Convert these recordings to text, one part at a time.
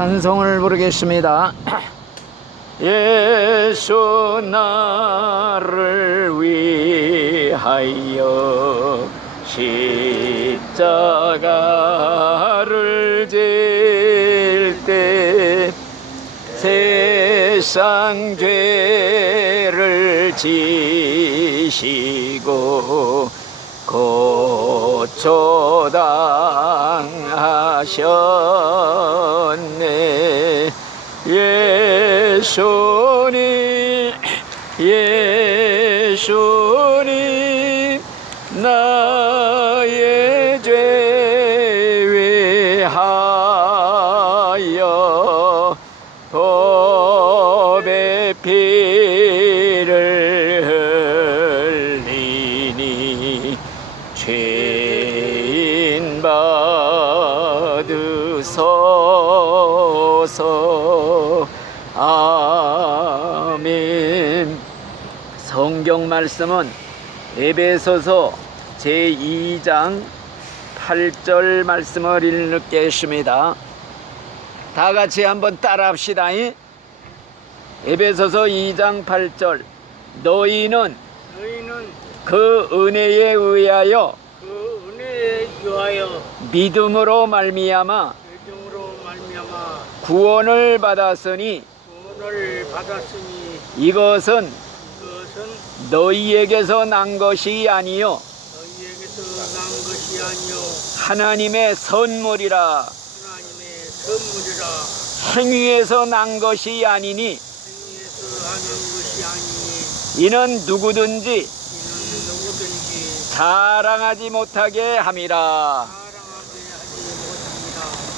찬송을 부르겠습니다. 예수 나를 위하여 십자가를 질 때 세상 죄를 지시고 고초당하셨네. 예수님 나의 죄 위하여 법의 피를 흘리니 죄인 받으소서. 아멘. 성경 말씀은 에베소서 제2장 8절 말씀을 읽겠습니다. 다 같이 한번 따라합시다. 에베소서 2장 8절. 너희는 그 은혜에 의하여 믿음으로 말미암아 구원을 받았으니 이것은 너희에게서 난 것이 아니요 하나님의 선물이라. 행위에서 난 것이 아니니 이는 누구든지 자랑하지 못하게 함이라.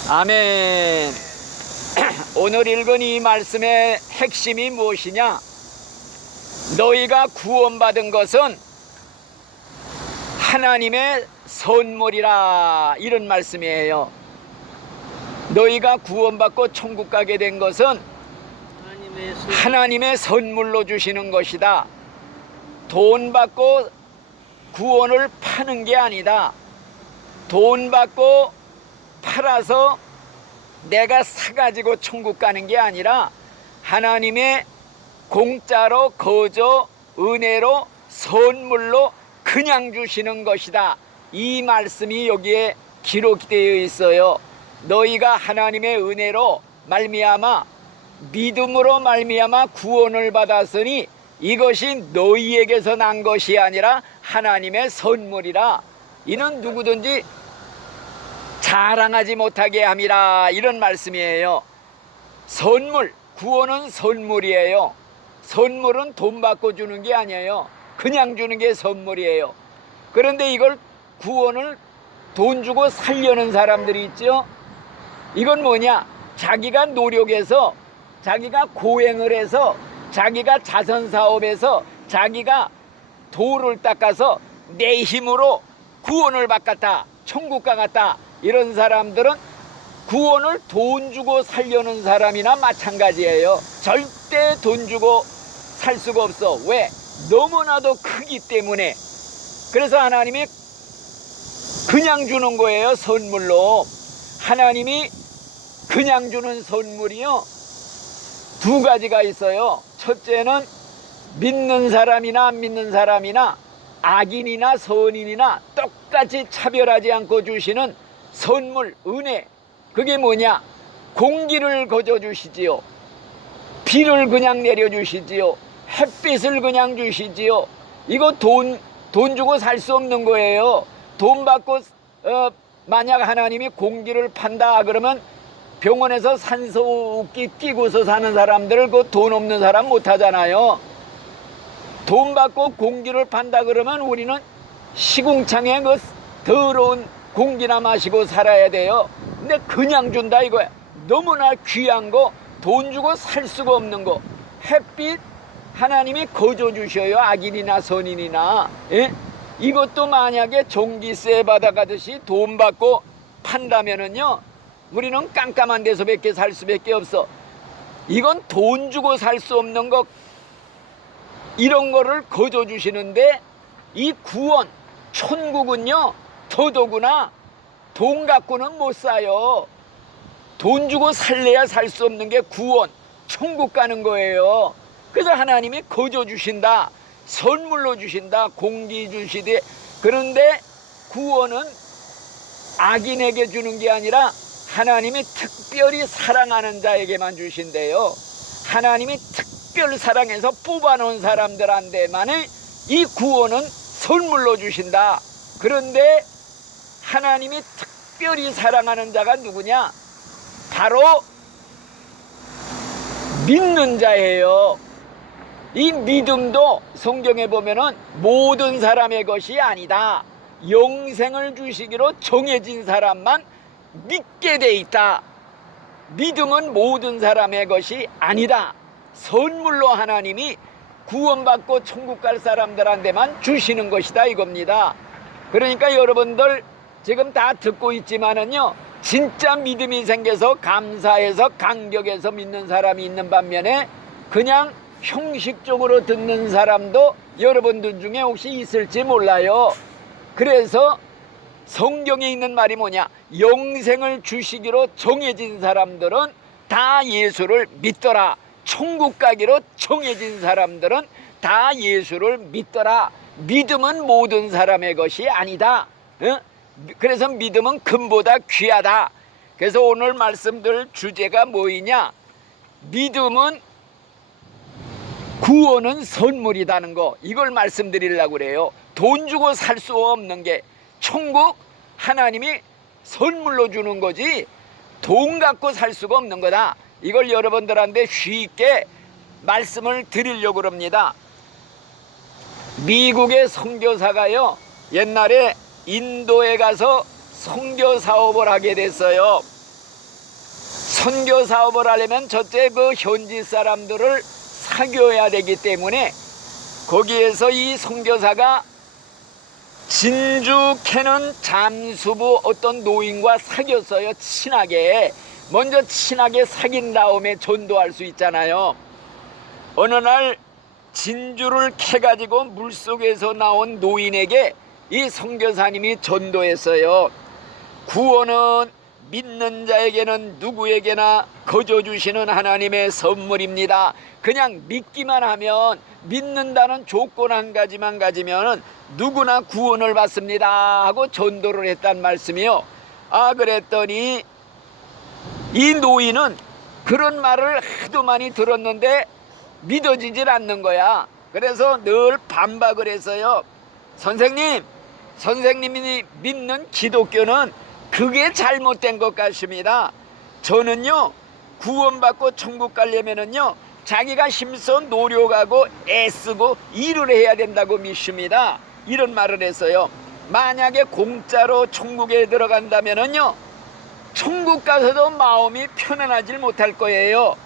아멘. 오늘 읽은 이 말씀의 핵심이 무엇이냐? 너희가 구원받은 것은 하나님의 선물이라, 이런 말씀이에요. 너희가 구원받고 천국 가게 된 것은 하나님의 선물로 주시는 것이다. 돈 받고 구원을 파는 게 아니다. 돈 받고 팔아서 내가 사가지고 천국 가는 게 아니라 하나님의 공짜로 거저 은혜로 선물로 그냥 주시는 것이다. 이 말씀이 여기에 기록되어 있어요. 너희가 하나님의 은혜로 말미암아 믿음으로 말미암아 구원을 받았으니 이것이 너희에게서 난 것이 아니라 하나님의 선물이라. 이는 누구든지 자랑하지 못하게 함이라, 이런 말씀이에요. 선물, 구원은 선물이에요. 선물은 돈 받고 주는 게 아니에요. 그냥 주는 게 선물이에요. 그런데 이걸 구원을 돈 주고 살려는 사람들이 있죠. 이건 뭐냐? 자기가 노력해서, 자기가 고행을 해서, 자기가 자선사업에서 자기가 도를 닦아서 내 힘으로 구원을 받았다, 천국 가갔다, 이런 사람들은 구원을 돈 주고 살려는 사람이나 마찬가지예요. 절대 돈 주고 살 수가 없어. 왜? 너무나도 크기 때문에. 그래서 하나님이 그냥 주는 거예요. 선물로. 하나님이 그냥 주는 선물이요, 두 가지가 있어요. 첫째는 믿는 사람이나 안 믿는 사람이나 악인이나 선인이나 똑같이 차별하지 않고 주시는 선물, 은혜. 그게 뭐냐? 공기를 거저 주시지요. 비를 그냥 내려주시지요. 햇빛을 그냥 주시지요. 이거 돈 주고 살 수 없는 거예요. 돈 받고 만약 하나님이 공기를 판다 그러면 병원에서 산소호흡기 끼고서 사는 사람들을 그 돈 없는 사람 못 하잖아요. 돈 받고 공기를 판다 그러면 우리는 시궁창에 그 더러운 공기나 마시고 살아야 돼요. 근데 그냥 준다 이거야. 너무나 귀한 거, 돈 주고 살 수가 없는 거. 햇빛 하나님이 거저 주셔요. 악인이나 선인이나. 예? 이것도 만약에 전기세 받아가듯이 돈 받고 판다면은요, 우리는 깜깜한 데서밖에 살 수밖에 없어. 이건 돈 주고 살 수 없는 거, 이런 거를 거저 주시는데, 이 구원, 천국은요 더더구나 돈 갖고는 못 사요. 돈 주고 살래야 살 수 없는 게 구원, 천국 가는 거예요. 그래서 하나님이 거저 주신다, 선물로 주신다, 공기 주시되. 그런데 구원은 악인에게 주는 게 아니라 하나님이 특별히 사랑하는 자에게만 주신대요. 하나님이 특별 사랑해서 뽑아놓은 사람들한테만을 이 구원은 선물로 주신다. 그런데 하나님이 특별히 사랑하는 자가 누구냐? 바로 믿는 자예요. 이 믿음도 성경에 보면은 모든 사람의 것이 아니다. 영생을 주시기로 정해진 사람만 믿게 돼 있다. 믿음은 모든 사람의 것이 아니다. 선물로 하나님이 구원받고 천국 갈 사람들한테만 주시는 것이다 이겁니다. 그러니까 여러분들 지금 다 듣고 있지만은요, 진짜 믿음이 생겨서 감사해서 감격해서 믿는 사람이 있는 반면에 그냥 형식적으로 듣는 사람도 여러분들 중에 혹시 있을지 몰라요. 그래서 성경에 있는 말이 뭐냐? 영생을 주시기로 정해진 사람들은 다 예수를 믿더라. 천국 가기로 정해진 사람들은 다 예수를 믿더라. 믿음은 모든 사람의 것이 아니다. 그래서 믿음은 금보다 귀하다. 그래서 오늘 말씀드릴 주제가 뭐이냐? 믿음은 구원은 선물이라는 거, 이걸 말씀드리려고 그래요. 돈 주고 살 수 없는 게 천국 하나님이 선물로 주는 거지 돈 갖고 살 수가 없는 거다. 이걸 여러분들한테 쉽게 말씀을 드리려고 합니다. 미국의 선교사가요, 옛날에 인도에 가서 선교 사업을 하게 됐어요. 선교 사업을 하려면 첫째 그 현지 사람들을 사귀어야 되기 때문에 거기에서 이 선교사가 진주 캐는 잠수부 어떤 노인과 사귀었어요. 친하게. 먼저 친하게 사귄 다음에 전도할 수 있잖아요. 어느 날 진주를 캐가지고 물속에서 나온 노인에게 이 선교사님이 전도했어요. 구원은 믿는 자에게는 누구에게나 거저 주시는 하나님의 선물입니다. 그냥 믿기만 하면, 믿는다는 조건 한 가지만 가지면 누구나 구원을 받습니다 하고 전도를 했단 말씀이요. 그랬더니 이 노인은 그런 말을 하도 많이 들었는데 믿어지질 않는 거야. 그래서 늘 반박을 했어요. 선생님이 믿는 기독교는 그게 잘못된 것 같습니다. 저는요, 구원받고 천국 가려면은요, 자기가 힘써 노력하고 애쓰고 일을 해야 된다고 믿습니다. 이런 말을 했어요. 만약에 공짜로 천국에 들어간다면은요, 천국 가서도 마음이 편안하질 못할 거예요.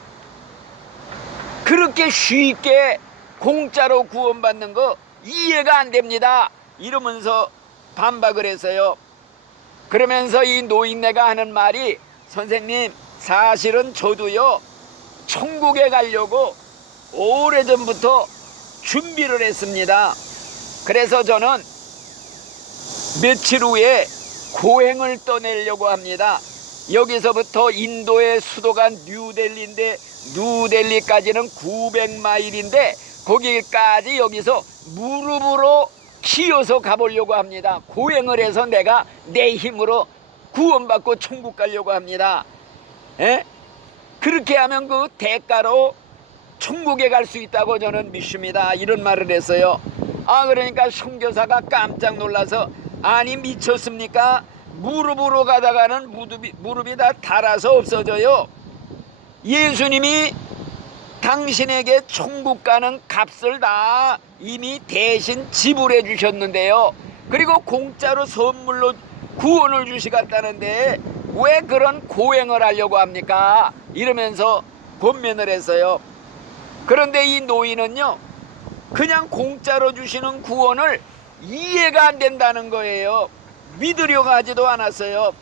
그렇게 쉽게 공짜로 구원받는 거 이해가 안 됩니다. 이러면서 반박을 했어요. 그러면서 이 노인네가 하는 말이, 선생님, 사실은 저도요, 천국에 가려고 오래전부터 준비를 했습니다. 그래서 저는 며칠 후에 고행을 떠내려고 합니다. 여기서부터 인도의 수도가 뉴델리인데 뉴델리까지는 900마일인데 거기까지 여기서 무릎으로 기어서 가보려고 합니다. 고행을 해서 내가 내 힘으로 구원받고 천국 가려고 합니다. 그렇게 하면 그 대가로 천국에 갈 수 있다고 저는 믿습니다. 이런 말을 했어요. 그러니까 선교사가 깜짝 놀라서, 아니 미쳤습니까? 무릎으로 가다가는 무릎이 다 닳아서 없어져요. 예수님이 당신에게 천국 가는 값을 다 이미 대신 지불해 주셨는데요. 그리고 공짜로 선물로 구원을 주시겠다는데 왜 그런 고행을 하려고 합니까? 이러면서 권면을 했어요. 그런데 이 노인은요, 그냥 공짜로 주시는 구원을 이해가 안 된다는 거예요. 믿으려고 하지도 않았어요.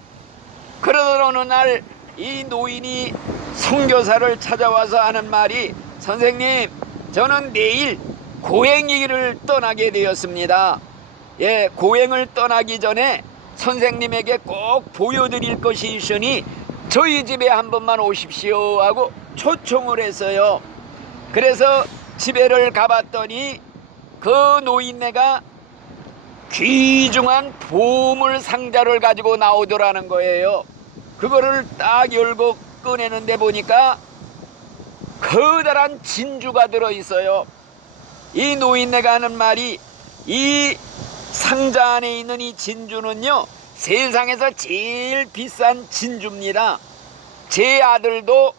그러던 어느 날 이 노인이 선교사를 찾아와서 하는 말이, 선생님, 저는 내일 고행길을 떠나게 되었습니다. 고행을 떠나기 전에 선생님에게 꼭 보여드릴 것이 있으니 저희 집에 한 번만 오십시오 하고 초청을 했어요. 그래서 집에를 가봤더니 그 노인네가 귀중한 보물 상자를 가지고 나오더라는 거예요. 그거를 딱 열고 꺼내는데 보니까 커다란 진주가 들어있어요. 이 노인네가 하는 말이, 이 상자 안에 있는 이 진주는요, 세상에서 제일 비싼 진주입니다. 제 아들도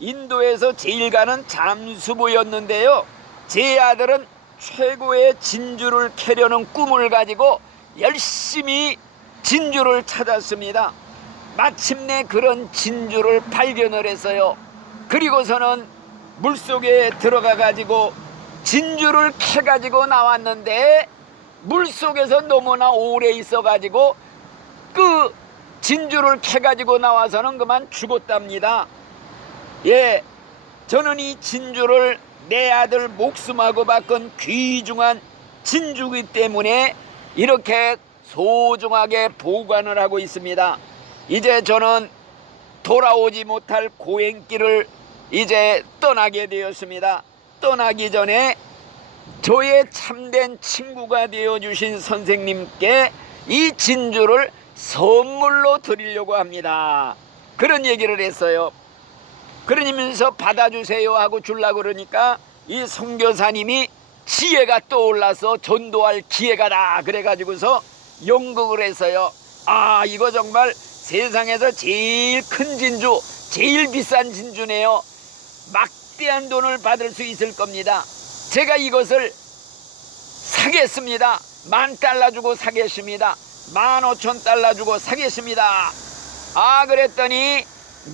인도에서 제일 가는 잠수부였는데요, 제 아들은 최고의 진주를 캐려는 꿈을 가지고 열심히 진주를 찾았습니다. 마침내 그런 진주를 발견을 했어요. 그리고서는 물속에 들어가 가지고 진주를 캐 가지고 나왔는데, 물속에서 너무나 오래 있어 가지고 그 진주를 캐 가지고 나와서는 그만 죽었답니다. 예, 저는 이 진주를 내 아들 목숨하고 바꾼 귀중한 진주이기 때문에 이렇게 소중하게 보관을 하고 있습니다. 이제 저는 돌아오지 못할 고행길을 이제 떠나게 되었습니다. 떠나기 전에 저의 참된 친구가 되어주신 선생님께 이 진주를 선물로 드리려고 합니다. 그런 얘기를 했어요. 그러면서 받아주세요 하고 주려고 그러니까 이 선교사님이 지혜가 떠올라서 전도할 기회가다 그래가지고서 연극을 했어요. 아, 이거 정말 세상에서 제일 큰 진주, 제일 비싼 진주네요. 막대한 돈을 받을 수 있을 겁니다. 제가 이것을 사겠습니다. $10,000 주고 사겠습니다. 15,000달러 주고 사겠습니다. 아, 그랬더니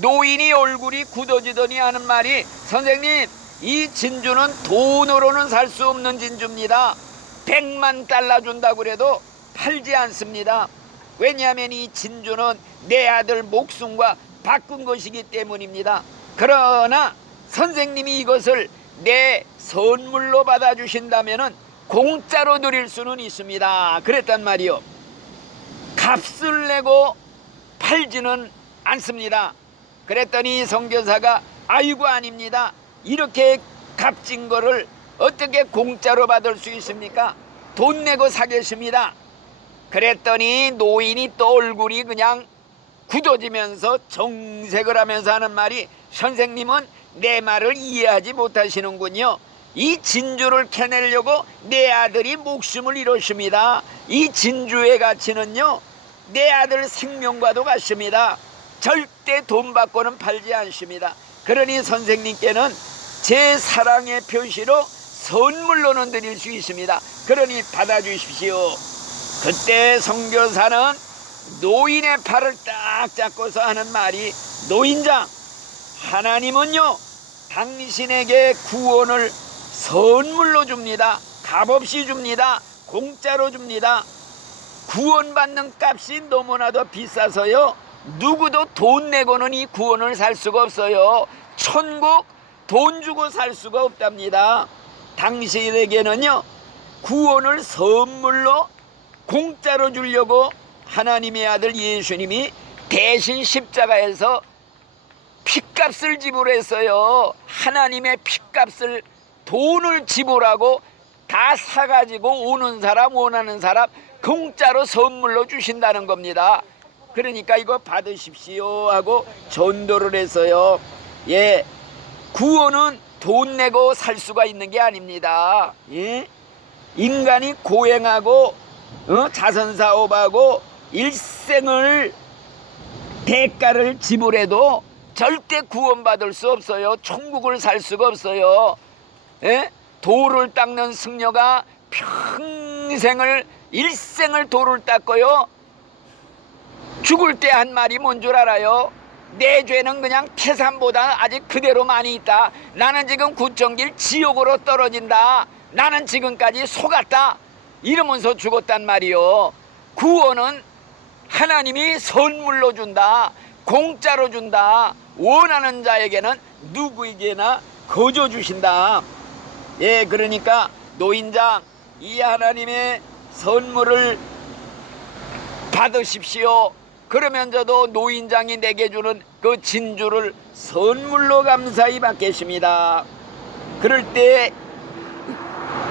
노인이 얼굴이 굳어지더니 하는 말이, 선생님, 이 진주는 돈으로는 살 수 없는 진주입니다. $1,000,000 준다고 그래도 팔지 않습니다. 왜냐하면 이 진주는 내 아들 목숨과 바꾼 것이기 때문입니다. 그러나 선생님이 이것을 내 선물로 받아주신다면 공짜로 드릴 수는 있습니다. 그랬단 말이요. 값을 내고 팔지는 않습니다. 그랬더니 선교사가, 아이고 아닙니다. 이렇게 값진 거를 어떻게 공짜로 받을 수 있습니까? 돈 내고 사겠습니다. 그랬더니 노인이 또 얼굴이 그냥 굳어지면서 정색을 하면서 하는 말이, 선생님은 내 말을 이해하지 못하시는군요. 이 진주를 캐내려고 내 아들이 목숨을 잃었습니다. 이 진주의 가치는요, 내 아들 생명과도 같습니다. 절대 돈 받고는 팔지 않습니다. 그러니 선생님께는 제 사랑의 표시로 선물로는 드릴 수 있습니다. 그러니 받아주십시오. 그때 선교사는 노인의 팔을 딱 잡고서 하는 말이, 노인장, 하나님은요 당신에게 구원을 선물로 줍니다. 값없이 줍니다. 공짜로 줍니다. 구원받는 값이 너무나도 비싸서요, 누구도 돈 내고는 이 구원을 살 수가 없어요. 천국 돈 주고 살 수가 없답니다. 당신에게는요 구원을 선물로 공짜로 주려고 하나님의 아들 예수님이 대신 십자가에서 핏값을 지불했어요. 하나님의 핏값을, 돈을 지불하고 다 사가지고 오는 사람, 원하는 사람 공짜로 선물로 주신다는 겁니다. 그러니까 이거 받으십시오 하고 전도를 했어요. 예, 구원은 돈 내고 살 수가 있는 게 아닙니다. 예? 인간이 고행하고 자선사업하고 일생을 대가를 지불해도 절대 구원받을 수 없어요. 천국을 살 수가 없어요. 예? 돌을 닦는 승려가 평생을, 일생을 돌을 닦고요, 죽을 때 한 말이 뭔 줄 알아요? 내 죄는 그냥 태산보다 아직 그대로 많이 있다. 나는 지금 구천길 지옥으로 떨어진다. 나는 지금까지 속았다. 이러면서 죽었단 말이요. 구원은 하나님이 선물로 준다. 공짜로 준다. 원하는 자에게는 누구에게나 거저 주신다. 예, 그러니까 노인장, 이 하나님의 선물을 받으십시오. 그러면서도 노인장이 내게 주는 그 진주를 선물로 감사히 받겠습니다. 그럴 때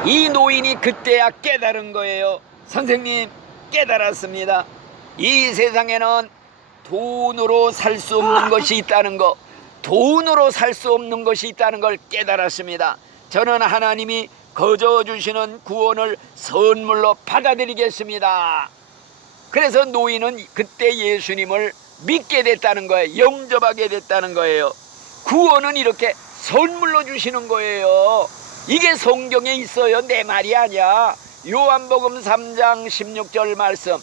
이 노인이 그때야 깨달은 거예요. 선생님, 깨달았습니다. 이 세상에는 돈으로 살 수 없는 것이 있다는 거, 돈으로 살 수 없는 것이 있다는 걸 깨달았습니다. 저는 하나님이 거저 주시는 구원을 선물로 받아들이겠습니다. 그래서 노인은 그때 예수님을 믿게 됐다는 거예요. 영접하게 됐다는 거예요. 구원은 이렇게 선물로 주시는 거예요. 이게 성경에 있어요. 내 말이 아니야. 요한복음 3장 16절 말씀,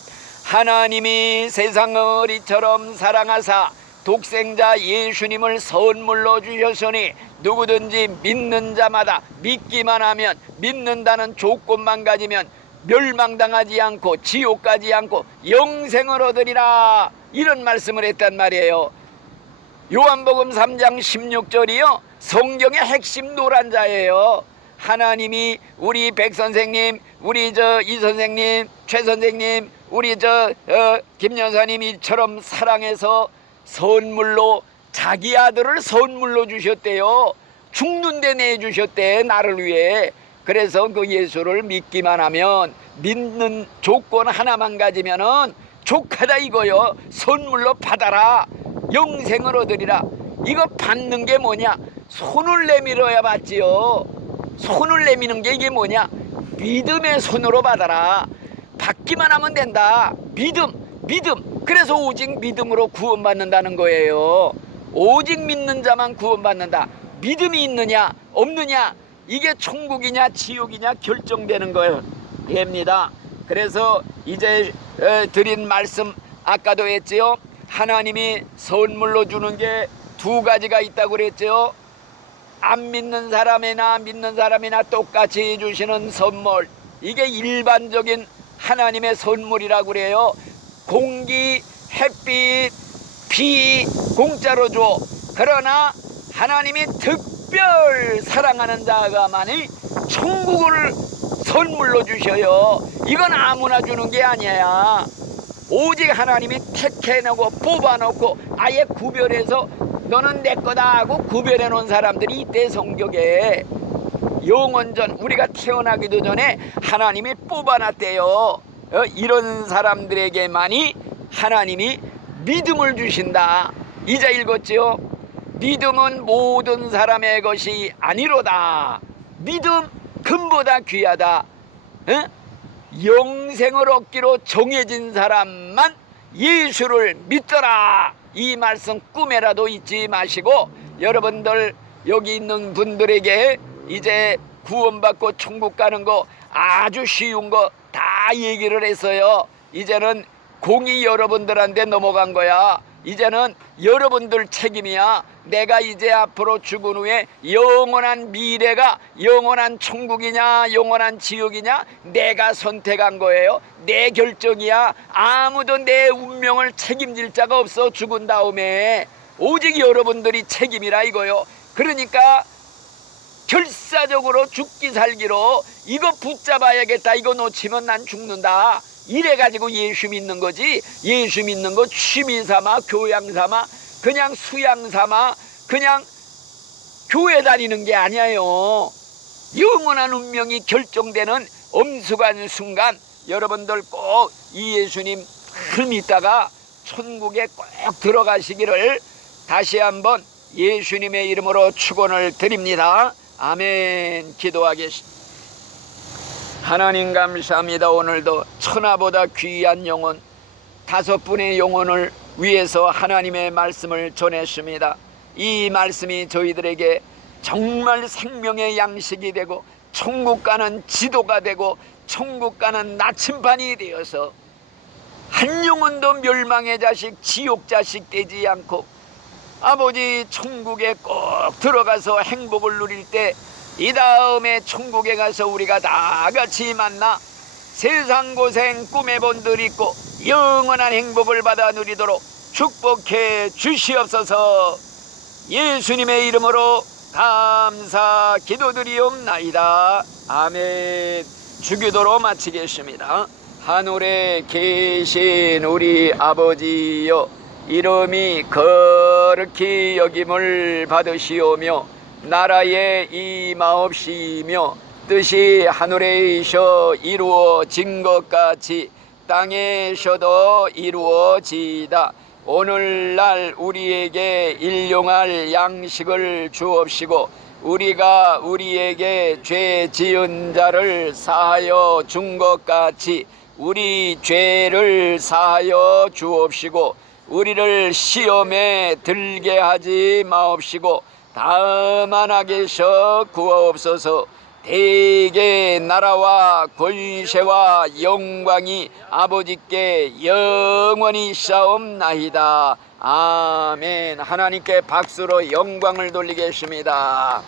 하나님이 세상을 이처럼 사랑하사 독생자 예수님을 선물로 주셨으니 누구든지 믿는 자마다 믿기만 하면, 믿는다는 조건만 가지면 멸망당하지 않고 지옥 가지 않고 영생을 얻으리라, 이런 말씀을 했단 말이에요. 요한복음 3장 16절이요 성경의 핵심 노란자예요. 하나님이 우리 백 선생님, 우리 이 선생님, 최 선생님, 우리 김 여사님 이처럼 사랑해서 선물로 자기 아들을 선물로 주셨대요. 죽는데 내주셨대, 나를 위해. 그래서 그 예수를 믿기만 하면, 믿는 조건 하나만 가지면은 족하다 이거요. 선물로 받아라, 영생을 얻으리라. 이거 받는 게 뭐냐? 손을 내밀어야 받지요. 손을 내미는 게 이게 뭐냐? 믿음의 손으로 받아라. 받기만 하면 된다. 믿음. 그래서 오직 믿음으로 구원받는다는 거예요. 오직 믿는 자만 구원받는다. 믿음이 있느냐 없느냐, 이게 천국이냐 지옥이냐 결정되는 거입니다. 그래서 이제 드린 말씀 아까도 했지요. 하나님이 선물로 주는 게 두 가지가 있다고 그랬죠. 안 믿는 사람이나 믿는 사람이나 똑같이 주시는 선물, 이게 일반적인 하나님의 선물이라고 그래요. 공기, 햇빛, 비 공짜로 줘. 그러나 하나님이 특별 사랑하는 자가만이 천국을 선물로 주셔요. 이건 아무나 주는 게 아니야. 오직 하나님이 택해놓고 뽑아놓고 아예 구별해서 너는 내 거다 하고 구별해 놓은 사람들이 이때 성경에 영원전, 우리가 태어나기도 전에 하나님이 뽑아놨대요. 이런 사람들에게만이 하나님이 믿음을 주신다. 이자 읽었지요. 믿음은 모든 사람의 것이 아니로다. 믿음 금보다 귀하다. 영생을 얻기로 정해진 사람만 예수를 믿더라. 이 말씀 꿈에라도 잊지 마시고, 여러분들 여기 있는 분들에게 이제 구원받고 천국 가는 거 아주 쉬운 거 다 얘기를 했어요. 이제는 공이 여러분들한테 넘어간 거야. 이제는 여러분들 책임이야. 내가 이제 앞으로 죽은 후에 영원한 미래가 영원한 천국이냐 영원한 지옥이냐 내가 선택한 거예요. 내 결정이야. 아무도 내 운명을 책임질 자가 없어. 죽은 다음에 오직 여러분들이 책임이라 이거요. 그러니까 결사적으로 죽기 살기로 이거 붙잡아야겠다, 이거 놓치면 난 죽는다, 이래가지고 예수 믿는 거지. 예수 믿는 거 취미 삼아, 교양 삼아, 그냥 수양 삼아, 그냥 교회 다니는 게 아니에요. 영원한 운명이 결정되는 엄숙한 순간, 여러분들 꼭 이 예수님 늘 믿다가 천국에 꼭 들어가시기를 다시 한번 예수님의 이름으로 축원을 드립니다. 아멘. 기도하겠습니다. 하나님 감사합니다. 오늘도 천하보다 귀한 영혼 5분의 영혼을 위해서 하나님의 말씀을 전했습니다. 이 말씀이 저희들에게 정말 생명의 양식이 되고 천국 가는 지도가 되고 천국 가는 나침반이 되어서 한 영혼도 멸망의 자식, 지옥 자식 되지 않고 아버지 천국에 꼭 들어가서 행복을 누릴 때 이 다음에 천국에 가서 우리가 다 같이 만나 세상 고생 꿈에 본 들 있고 영원한 행복을 받아 누리도록 축복해 주시옵소서. 예수님의 이름으로 감사 기도드리옵나이다. 아멘. 주기도로 마치겠습니다. 하늘에 계신 우리 아버지여, 이름이 거룩히 여김을 받으시오며 나라에 임하옵시며 뜻이 하늘에서 이루어진 것 같이 땅에서도 이루어지이다. 오늘날 우리에게 일용할 양식을 주옵시고 우리가 우리에게 죄 지은 자를 사하여 준 것 같이 우리 죄를 사하여 주옵시고 우리를 시험에 들게 하지 마옵시고 다만 악에서 구하옵소서. 대개 나라와 권세와 영광이 아버지께 영원히 싸움나이다. 아멘. 하나님께 박수로 영광을 돌리겠습니다.